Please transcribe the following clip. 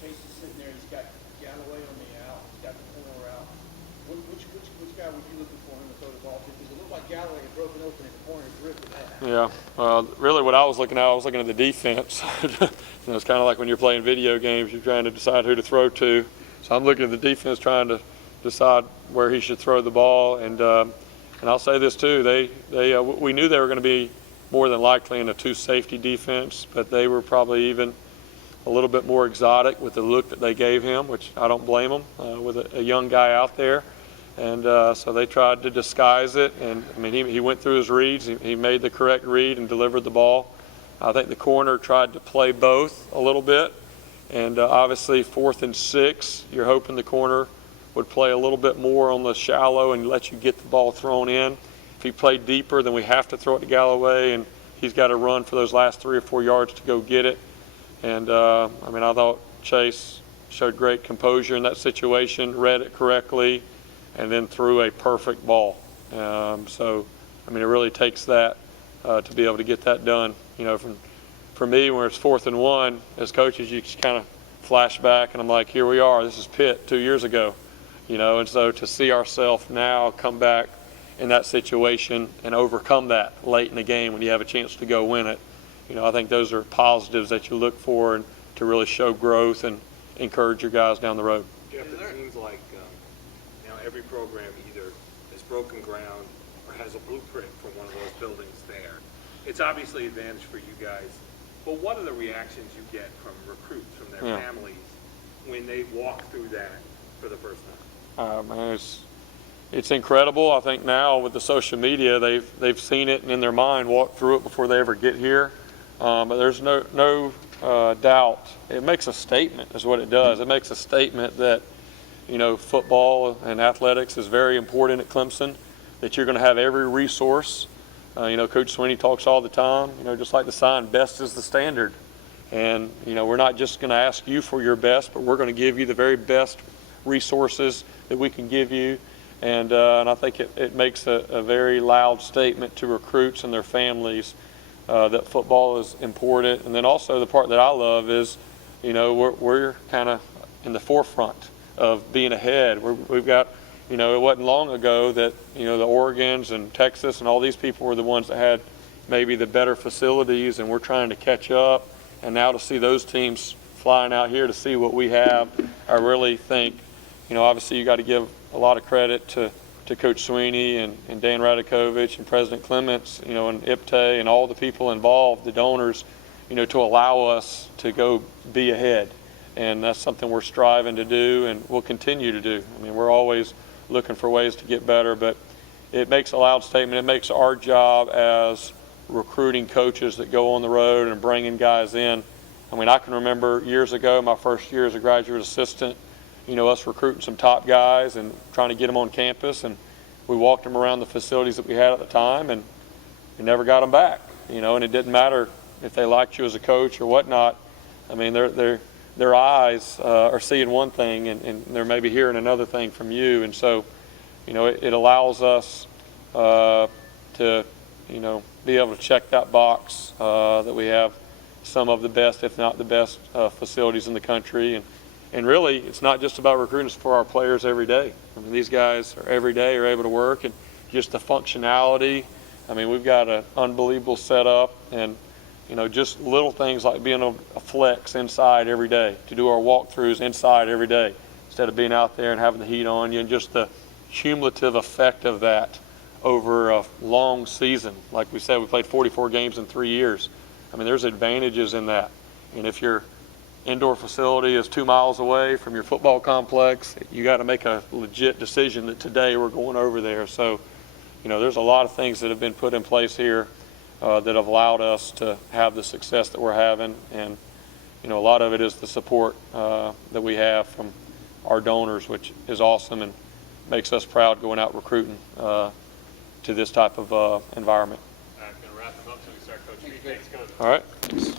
Chase is sitting there. He's got Galloway on the out. He's got the corner out. Which guy were you looking for him to throw the ball to? Because it looked like Galloway had broken open in the corner and drifted that. Yeah. Really, what I was looking at the defense. It's kind of like when you're playing video games, you're trying to decide who to throw to. So I'm looking at the defense, trying to decide where he should throw the ball. And I'll say this too: we knew they were going to be more than likely in a two-safety defense, but they were probably even a little bit more exotic with the look that they gave him, which I don't blame them, with a young guy out there. And so they tried to disguise it. And I mean, he went through his reads. He made the correct read and delivered the ball. I think the corner tried to play both a little bit. And obviously 4th and 6, you're hoping the corner would play a little bit more on the shallow and let you get the ball thrown in. If he played deeper, then we have to throw it to Galloway, and he's got to run for those last 3 or 4 yards to go get it. And I thought Chase showed great composure in that situation, read it correctly, and then threw a perfect ball. So it really takes that to be able to get that done. For me, when it's 4th and 1, as coaches, you just kind of flash back, and I'm like, here we are. This is Pitt 2 years ago. And so to see ourselves now come back in that situation and overcome that late in the game when you have a chance to go win it, I think those are positives that you look for and to really show growth and encourage your guys down the road. Jeff, it seems like every program either has broken ground or has a blueprint for one of those buildings there. It's obviously an advantage for you guys, but what are the reactions you get from recruits, from their families, when they walk through that for the first time? It's incredible. I think now with the social media, they've seen it and in their mind walked through it before they ever get here. But there's no doubt. It makes a statement, is what it does. It makes a statement that football and athletics is very important at Clemson, that you're going to have every resource. Coach Sweeney talks all the time, just like the sign, best is the standard. And, we're not just going to ask you for your best, but we're going to give you the very best resources that we can give you. And I think it makes a very loud statement to recruits and their families that football is important. And then also the part that I love is, we're kind of in the forefront of being ahead. We've got, it wasn't long ago that, the Oregons and Texas and all these people were the ones that had maybe the better facilities, and we're trying to catch up. And now to see those teams flying out here to see what we have, I really think, obviously you got to give a lot of credit to Coach Sweeney and Dan Radakovich and President Clements, and IPTE and all the people involved, the donors, to allow us to go be ahead. And that's something we're striving to do and we'll continue to do. We're always looking for ways to get better, but it makes a loud statement. It makes our job as recruiting coaches that go on the road and bringing guys in. I can remember years ago, my first year as a graduate assistant, us recruiting some top guys and trying to get them on campus, and we walked them around the facilities that we had at the time, and we never got them back. And it didn't matter if they liked you as a coach or whatnot. Their eyes are seeing one thing, and they're maybe hearing another thing from you. And so, it allows us to, be able to check that box that we have some of the best, if not the best, facilities in the country. And really, it's not just about recruiting, it's for our players every day. These guys are every day are able to work, and just the functionality. We've got an unbelievable setup, and just little things like being a flex inside every day, to do our walkthroughs inside every day, instead of being out there and having the heat on you, and just the cumulative effect of that over a long season. Like we said, we played 44 games in 3 years. There's advantages in that. And if your indoor facility is 2 miles away from your football complex, you got to make a legit decision that today we're going over there. So, there's a lot of things that have been put in place here that have allowed us to have the success that we're having. And, a lot of it is the support that we have from our donors, which is awesome and makes us proud going out recruiting to this type of environment. I'm going to wrap them up so we start, Coach. Thanks, Coach. All right.